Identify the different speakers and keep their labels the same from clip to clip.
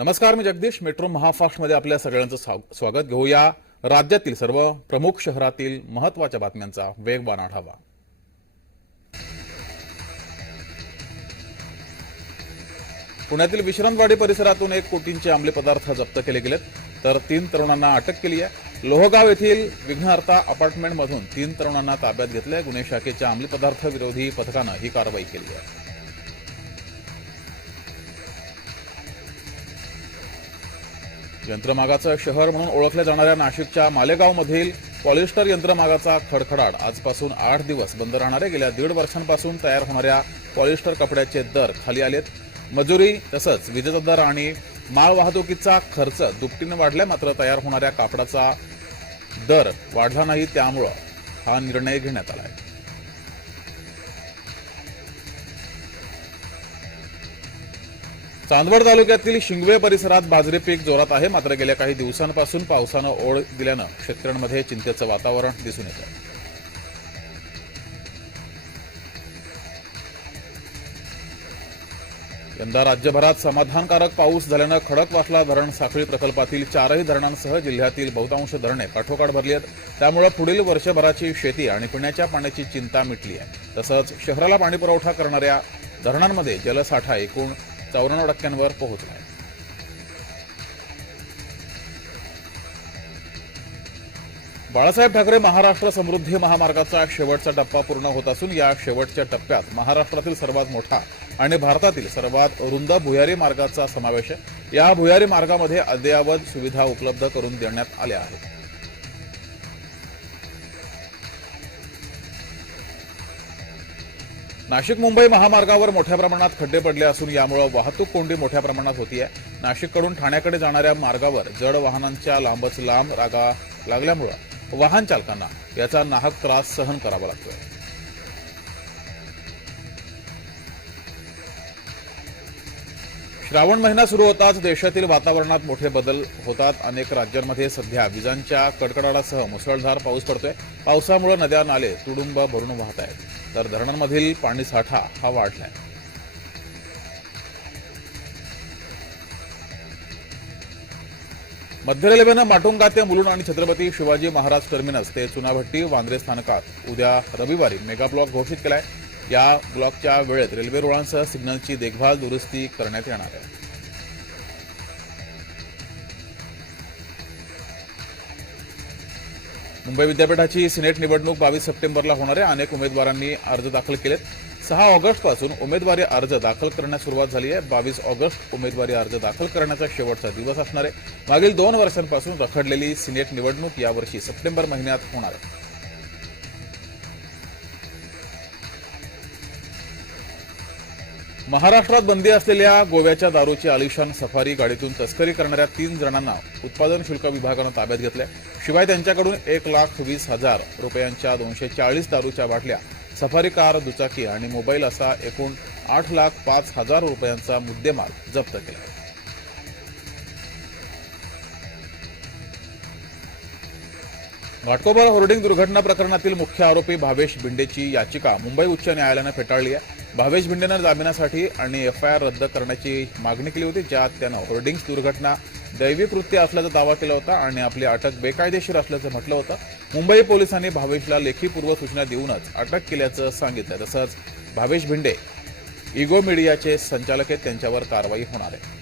Speaker 1: नमस्कार मी जगदीश. मेट्रो महाफास्टमध्ये आपल्या सगळ्यांचं स्वागत. घेऊया राज्यातील सर्व प्रमुख शहरातील महत्त्वाच्या बातम्यांचा वेगवान आढावा. पुण्यातील विश्रांतवाडी परिसरातून एक कोटींचे अंमली पदार्थ जप्त केले गेलेत तर तीन तरुणांना अटक केली आहे. लोहगाव येथील विघ्नहर्ता अपार्टमेंटमधून तीन तरुणांना ताब्यात घेतलंय. गुन्हे शाखेच्या अंमली पदार्थ विरोधी पथकानं ही कारवाई केली आहे. यंत्रमागाचं शहर म्हणून ओळखल्या जाणाऱ्या नाशिकच्या मालेगावमधील पॉलिस्टर यंत्रमागाचा खडखडाट आजपासून आठ दिवस बंद राहणारे गेल्या दीड वर्षांपासून तयार होणाऱ्या पॉलिस्टर कपड्याचे दर खाली आलेत. मजुरी तसंच विजेचा दर आणि माळ वाहतुकीचा खर्च दुपटीने वाढला मात्र तयार होणाऱ्या कापडाचा दर वाढला नाही त्यामुळं हा निर्णय घेण्यात आला आहे चांदवड तालुक्यातील शिंगवे परिसरात बाजरी पीक जोरात आहे. मात्र गेल्या काही दिवसांपासून पावसानं ओढ दिल्यानं शेतकऱ्यांमध्ये चिंतेचं वातावरण दिसून येतं यंदा राज्यभरात समाधानकारक पाऊस झाल्यानं खडकवासला धरण साखळी प्रकल्पातील चारही धरणांसह जिल्ह्यातील बहुतांश धरणे काठोकाठ भरली आहेत. त्यामुळे पुढील वर्षभराची शेती आणि पिण्याच्या पाण्याची चिंता मिटली आहे. तसंच शहराला पाणीपुरवठा करणाऱ्या धरणांमध्ये जलसाठा एकूण चौऱ्याण्णव टक्क्यांवर पोहोचला आहे. बाळासाहेब ठाकरे महाराष्ट्र समृद्धी महामार्गाचा शेवटचा टप्पा पूर्ण होत असून या शेवटच्या टप्प्यात महाराष्ट्रातील सर्वात मोठा आणि भारतातील सर्वात रुंद भुयारी मार्गाचा समावेश आहे. या भुयारी मार्गामध्ये अद्ययावत सुविधा उपलब्ध करून देण्यात आल्या आहेत. नाशिक मुंबई महामार्गावर मोठ्या प्रमाणात खड्डे पडले असून यामुळे वाहतूक कोंडी मोठ्या प्रमाणात होती आहे. नाशिककडून ठाण्याकडे जाणाऱ्या मार्गावर जड वाहनांच्या लांबच लांब रागा लागल्यामुळे वाहन चालकांना याचा नाहक त्रास सहन करावा लागतोय. श्रावण महिना सुरू होताच देशातील वातावरणात मोठे बदल होतात. अनेक राज्यांमध्ये सध्या विजांच्या कडकडाटासह मुसळधार पाऊस पडतोय. पावसामुळे नद्या नाले तुडुंब भरून वाहत आहेत. तर धरणांमधील पाणी साठा हा वाढलाय. मध्य रेल्वेनं माटुंगा ते मुलुंड आणि छत्रपती शिवाजी महाराज टर्मिनस ते चुनाभट्टी वांद्रे स्थानकात उद्या रविवारी मेगा ब्लॉक घोषित केलाय. या ब्लॉकच्या वेळेत रेल्वे रुळांसह सिग्नलची देखभाल दुरुस्ती करण्यात येणार आहे. मुंबई विद्यापीठाची सिनेट निवडणूक बावीस सप्टेंबरला होणार आहे. अनेक उमेदवारांनी अर्ज दाखल केलेत. सहा ऑगस्टपासून उमेदवारी अर्ज दाखल करण्यास सुरुवात झाली आहे. बावीस ऑगस्ट उमेदवारी अर्ज दाखल करण्याचा शेवटचा दिवस असणार आहे. मागील दोन वर्षांपासून रखडलेली सिनेट निवडणूक यावर्षी सप्टेंबर महिन्यात होणार आहे. महाराष्ट्रात बंदी असलेल्या गोव्याच्या दारूची आलिशान सफारी गाडीतून तस्करी करणाऱ्या तीन जणांना उत्पादन शुल्क विभागानं ताब्यात घेतलं शिवाय त्यांच्याकडून एक लाख वीस हजार रुपयांच्या दोनशे चाळीस दारूच्या बाटल्या सफारी कार दुचाकी आणि मोबाईल असा एकूण आठ लाख पाच हजार रुपयांचा मुद्देमाल जप्त केला. घाटकोपर होर्डिंग दुर्घटना प्रकरणातील मुख्य आरोपी भावेश भिंडेची याचिका मुंबई उच्च न्यायालयानं फेटाळली आहे. भावेश भिंडेनं जामिनासाठी आणि एफआयआर रद्द करण्याची मागणी केली होती ज्यात त्यानं होर्डिंग्स दुर्घटना दैवी कृत्य असल्याचा दावा केला होता आणि आपली अटक बेकायदेशीर असल्याचं म्हटलं होतं. मुंबई पोलिसांनी भावेशला लेखीपूर्व सूचना देऊनच अटक केल्याचं सांगितलं तसंच भावेश भिंडे इगो मीडियाचे संचालक आहेत त्यांच्यावर कारवाई होणार आहे.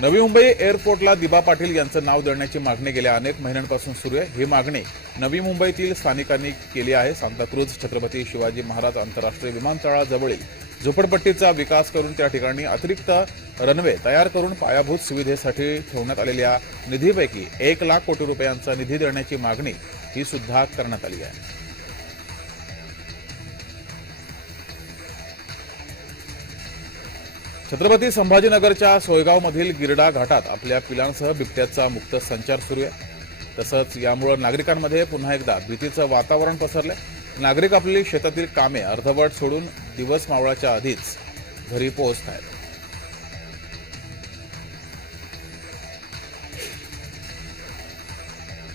Speaker 1: नवी मुंबई एअरपोर्टला दिबा पाटील यांचं नाव देण्याची मागणी गेल्या अनेक महिन्यांपासून सुरू आहे. ही मागणी नवी मुंबईतील स्थानिकांनी केली आहे. सांताक्रूज छत्रपती शिवाजी महाराज आंतरराष्ट्रीय विमानतळाजवळील झोपडपट्टीचा विकास करून त्या ठिकाणी अतिरिक्त रनवे तयार करून पायाभूत सुविधेसाठी ठेवण्यात आलेल्या निधीपैकी एक लाख कोटी रुपयांचा निधी देण्याची मागणी ही सुद्धा करण्यात आली आहे. छत्रपती संभाजीनगरच्या सोयगावमधील गिरडा घाटात आपल्या पिलांसह बिबट्याचा मुक्त संचार सुरू आहे. तसंच यामुळे नागरिकांमध्ये पुन्हा एकदा भीतीचं वातावरण पसरलंय. नागरिक आपली शेतातील कामे अर्धवट सोडून दिवस मावळाच्या आधीच घरी पोहोचत आहेत.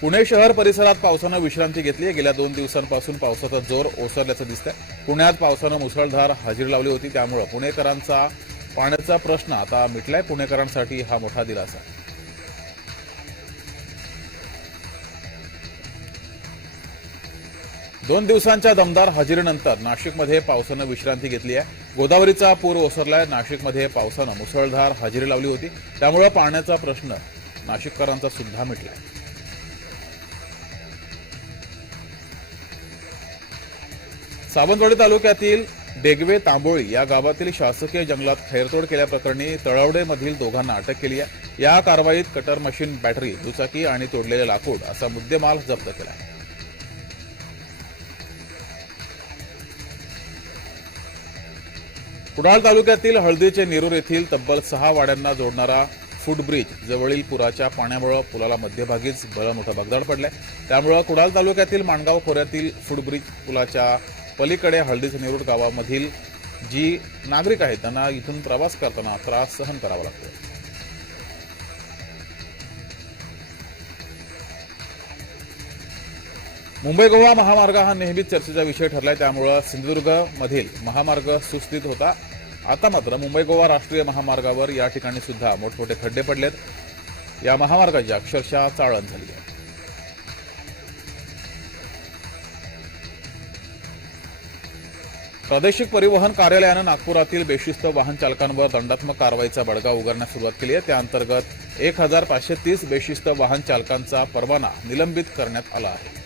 Speaker 1: पुणे शहर परिसरात पावसानं विश्रांती घेतली गेल्या दोन दिवसांपासून पावसाचा जोर ओसरल्याचं दिसतंय. पुण्यात पावसानं मुसळधार हजेरी लावली होती. त्यामुळं पुणेकरांचा पाण्याचा प्रश्न आता मिटलाय पुणेकरांसाठी हा मोठा दिलासा. दोन दिवसांच्या दमदार हजेरीनंतर नाशिकमध्ये पावसानं विश्रांती घेतली आहे. गोदावरीचा पूर ओसरलाय. नाशिकमध्ये पावसानं मुसळधार हजेरी लावली होती. त्यामुळे पाण्याचा प्रश्न नाशिककरांचा सुद्धा मिटलाय. सावंतवाडी तालुक्यातील डेगवे तांबोळी या गावातील शासकीय जंगलात खैरतोड केल्याप्रकरणी तळवडेमधील दोघांना अटक केली आहे. या कारवाईत कटर मशीन बॅटरी दुचाकी आणि तोडलेले लाकूड असा मुद्देमाल जप्त केला आहे. कुडाळ तालुक्यातील हळदीचे नेरूर येथील तब्बल सहा वाड्यांना जोडणारा फुटब्रिज जवळील पुराच्या पाण्यामुळे पुलाला मध्यभागीच बळ मोठं भगदाड पडलंय. त्यामुळं कुडाळ तालुक्यातील माणगाव खोऱ्यातील फुटब्रिज पुलाच्या पलीकडे हळदीचे नेरूर गावामधील जी नागरिक आहेत त्यांना इथून प्रवास करताना त्रास सहन करावा लागतो. मुंबई गोवा महामार्ग हा नेहमीच चर्चेचा विषय ठरलाय त्यामुळं सिंधुदुर्ग मधील महामार्ग सुस्थित होता. आता मात्र मुंबई गोवा राष्ट्रीय महामार्गावर या ठिकाणी सुद्धा मोठमोठे खड्डे पडलेत. या महामार्गाची अक्षरशः चाळण झाली आहे. प्रादेशिक परिवहन कार्यालयानं नागपुरातील बेशिस्त वाहन चालकांवर दंडात्मक कारवाईचा बडगा उगारण्यास सुरुवात केली आहे. त्याअंतर्गत एक हजार पाचशे तीस बेशिस्त वाहन चालकांचा परवाना निलंबित करण्यात आला आहे.